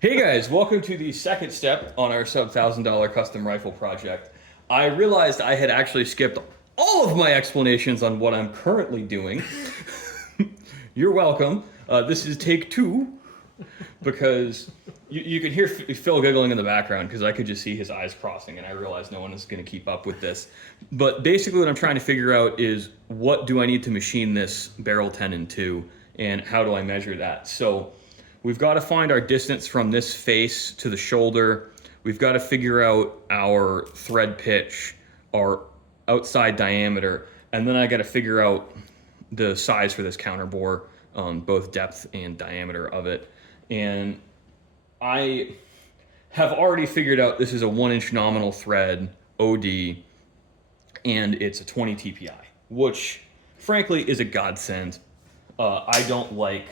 Hey guys, welcome to the second step on our sub $1,000 custom rifle project. I realized I had actually skipped all of my explanations on what I'm currently doing. You're welcome. This is take two because you could hear Phil giggling in the background because I could just see his eyes crossing and I realized no one is going to keep up with this. But basically what I'm trying to figure out is what do I need to machine this barrel tenon to and how do I measure that? So we've got to find our distance from this face to the shoulder. We've got to figure out our thread pitch, our outside diameter, and then I got to figure out the size for this counterbore, both depth and diameter of it. And I have already figured out this is a 1-inch nominal thread OD, and it's a 20 TPI, which frankly is a godsend. I don't like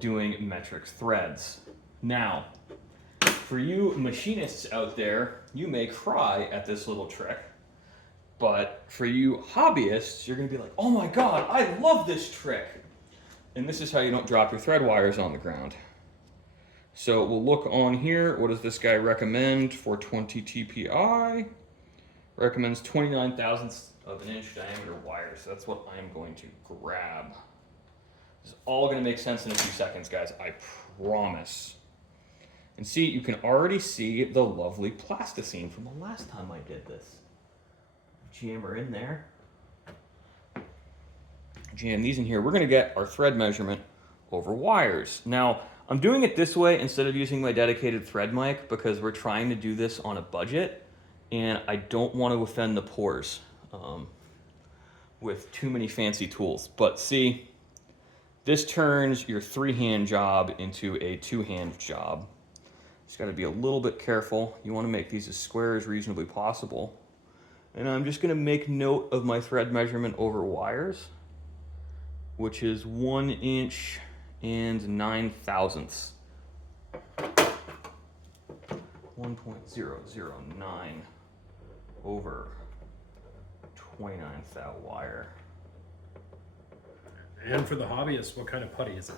doing metric threads. Now, for you machinists out there, you may cry at this little trick, but for you hobbyists, you're gonna be like, oh my God, I love this trick. And this is how you don't drop your thread wires on the ground. So we'll look on here. What does this guy recommend for 20 TPI? Recommends 29 thousandths of an inch diameter wires. So that's what I'm going to grab. It's all going to make sense in a few seconds, guys. I promise. And see, you can already see the lovely plasticine from the last time I did this. Jam her in there. Jam these in here. We're going to get our thread measurement over wires. Now, I'm doing it this way instead of using my dedicated thread mic because we're trying to do this on a budget, and I don't want to offend the pores with too many fancy tools. But see, this turns your 3-hand job into a 2-hand job. Just got to be a little bit careful. You want to make these as square as reasonably possible. And I'm just going to make note of my thread measurement over wires, which is 1 inch and 9 thousandths. 1.009 over 29 thou wire. And for the hobbyist, what kind of putty is it?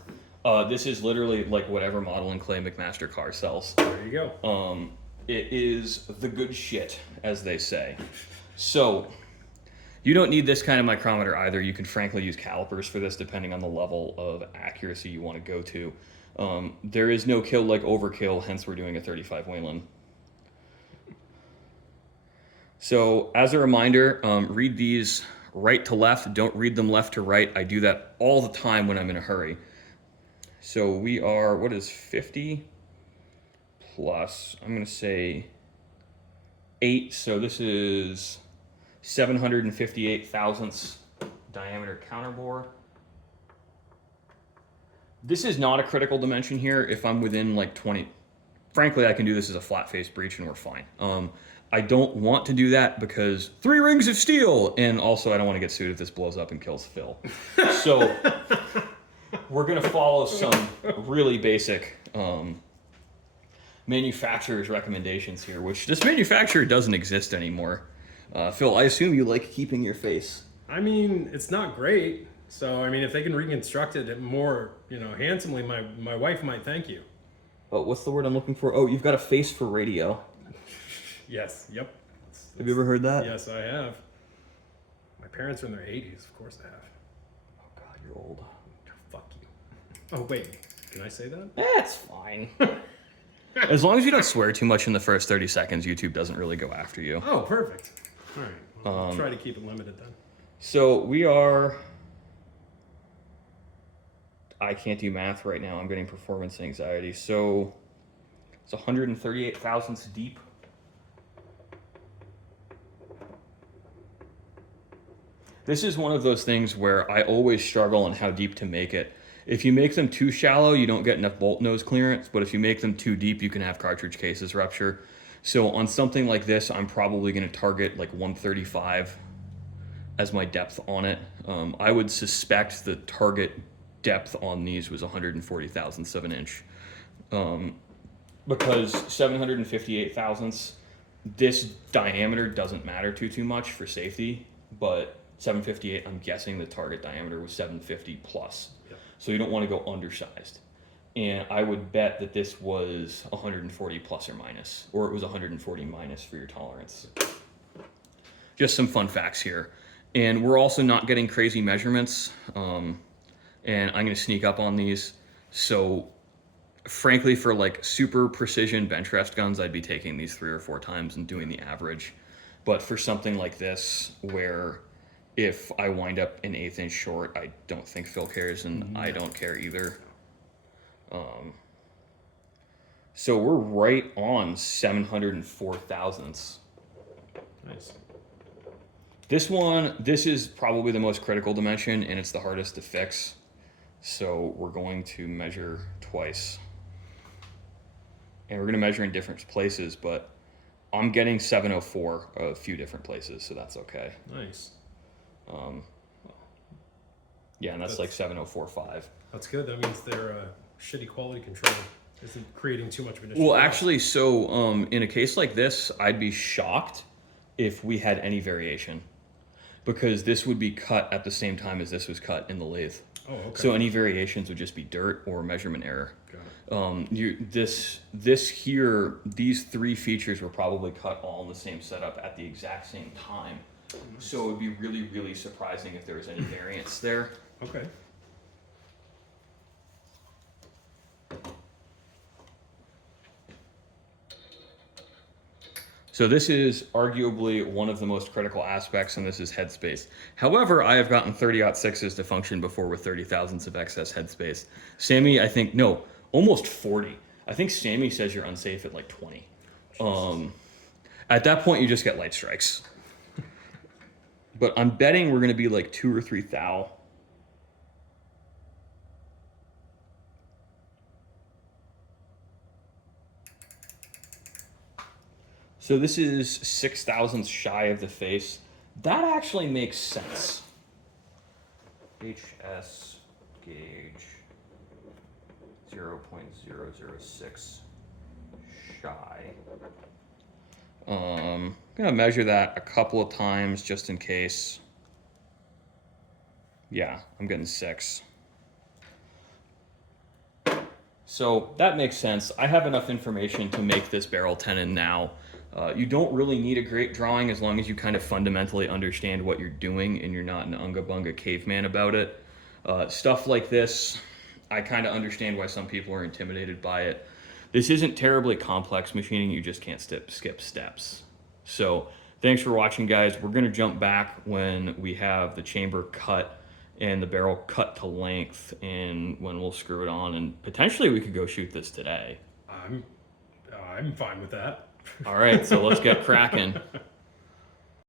This is literally like whatever Model and Clay McMaster car sells. There you go. It is the good shit, as they say. So you don't need this kind of micrometer either. You can frankly use calipers for this depending on the level of accuracy you want to go to. There is no kill like overkill, hence we're doing a 35 Whelen. So as a reminder, read these right to left. Don't read them left to right. I do that all the time when I'm in a hurry. So we are, what is 50 plus, I'm going to say 8. So this is 758 thousandths diameter counterbore. This is not a critical dimension here. If I'm within like 20, frankly, I can do this as a flat face breech and we're fine. I don't want to do that because 3 rings of steel, and also I don't want to get sued if this blows up and kills Phil. So we're gonna follow some really basic manufacturer's recommendations here, which this manufacturer doesn't exist anymore. Phil, I assume you like keeping your face. I mean, it's not great. So, I mean, if they can reconstruct it more, handsomely, my wife might thank you. Oh, what's the word I'm looking for? Oh, you've got a face for radio. Yes, yep. Have you ever heard that? Yes, I have. My parents are in their 80s, of course I have. Oh God, you're old. Fuck you. Oh, wait, can I say that? That's fine. As long as you don't swear too much in the first 30 seconds, YouTube doesn't really go after you. Oh, perfect. All right, well, I'll try to keep it limited then. So we are... I can't do math right now. I'm getting performance anxiety. So it's 138 thousandths deep. This is one of those things where I always struggle on how deep to make it. If you make them too shallow, you don't get enough bolt nose clearance, but if you make them too deep, you can have cartridge cases rupture. So on something like this, I'm probably going to target like 135 as my depth on it. I would suspect the target depth on these was 140 thousandths of an inch. Because 758 thousandths, this diameter doesn't matter too much for safety, but 758, I'm guessing the target diameter was 750 plus. Yep. So you don't want to go undersized. and I would bet that this was 140 plus or minus, or it was 140 minus for your tolerance. Just some fun facts here. And we're also not getting crazy measurements, and I'm going to sneak up on these. So frankly, for like super precision bench rest guns, I'd be taking these 3 or 4 times and doing the average. But for something like this, where if I wind up an 1/8 inch short, I don't think Phil cares, and I don't care either. So we're right on 704 thousandths. Nice. This is probably the most critical dimension, and it's the hardest to fix. So we're going to measure twice. And we're going to measure in different places, but I'm getting 704 a few different places, so that's okay. Nice. Yeah, and that's like 704.5. That's good. That means their shitty quality control isn't creating too much of an issue. Well, actually, so in a case like this, I'd be shocked if we had any variation, because this would be cut at the same time as this was cut in the lathe. Oh, okay. So any variations would just be dirt or measurement error. Got it. This here, these 3 features were probably cut all in the same setup at the exact same time. So it would be really, really surprising if there was any variance there. Okay. So this is arguably one of the most critical aspects, and this is headspace. However, I have gotten 30-06s to function before with 30 thousandths of excess headspace. Sammy, I think, no, almost 40. I think Sammy says you're unsafe at like 20. At that point, you just get light strikes. But I'm betting we're going to be like 2 or 3 thou. So this is 6 thousandths shy of the face. That actually makes sense. HS gauge 0.006 shy. I'm gonna measure that a couple of times just in case. Yeah, I'm getting 6. So that makes sense. I have enough information to make this barrel tenon now. You don't really need a great drawing as long as you kind of fundamentally understand what you're doing and you're not an unga bunga caveman about it. Stuff like this, I kind of understand why some people are intimidated by it. This isn't terribly complex machining, you just can't skip steps. So thanks for watching, guys. We're gonna jump back when we have the chamber cut and the barrel cut to length, and when we'll screw it on, and potentially we could go shoot this today. I'm fine with that. All right, so let's get cracking.